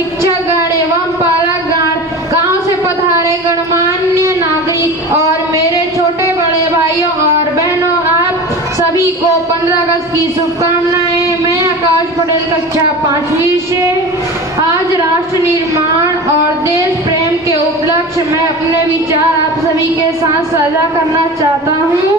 शिक्षक गण एवं पालक गण, गांव से पधारे गणमान्य नागरिक और मेरे छोटे बड़े भाइयों और बहनों, आप सभी को 15 अगस्त की शुभकामनाएं। मैं आकाश पटेल, कक्षा 5वीं से। आज राष्ट्र निर्माण और देश प्रेम के उपलक्ष्य में अपने विचार आप सभी के साथ साझा करना चाहता हूँ।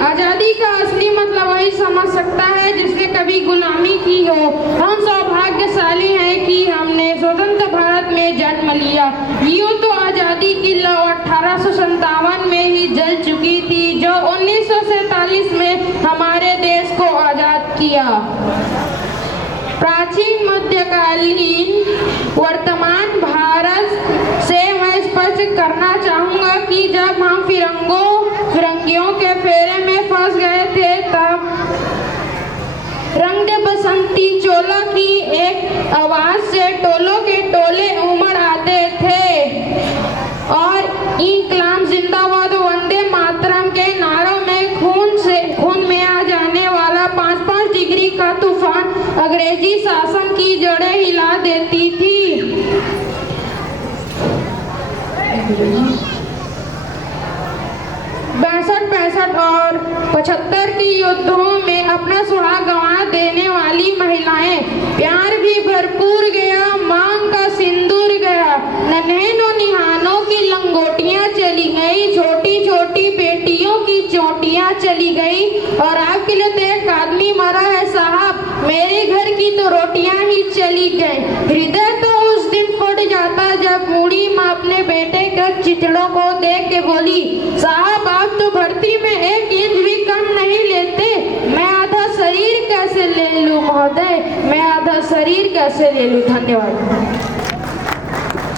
आजादी का असली मतलब वही समझ सकता है जिसने कभी गुलामी की हो। हम सौभाग्यशाली हैं कि हमने स्वतंत्र भारत में जन्म लिया। यूं तो आजादी की लौ 1857 में ही जल चुकी थी, जो 1947 में हमारे देश को आजाद किया। प्राचीन, मध्यकालीन, वर्तमान भारत से मैं स्पष्ट करना चाहूंगा कि जब हम फिरंगियों के फेरे में फंस गए थे, तब रंग बसंती चोला की एक आवाज से टोलों के टोले उमड़ आते थे और इंकलाब जिंदाबाद, वंदे मातरम के नारों में खून में आ जाने वाला 5-5 डिग्री का तूफान अंग्रेजी शासन की जड़ें हिला देती थी। 62, 65 और 75 की युद्धों में अपना सुहाग गंवा देने वाली महिलाएं, प्यार भी भरपूर गया, मांग का सिंदूर गया, नन्हें निहानों की लंगोटियां चली गई, छोटी छोटी बेटियों की चोटियां चली गई और आपके लिए तो एक आदमी मरा है साहब, मेरे घर की तो रोटियां ही चली गई। हृदय तो उस दिन फट जाता जब बूढ़ी माँ अपने बेटे के चिथड़ों को देख के बोली, साहब आप तो भर्ती में 1 इंच भी कम नहीं लेते, मैं आधा शरीर कैसे ले लूं महोदय, मैं आधा शरीर कैसे ले लूं। धन्यवाद।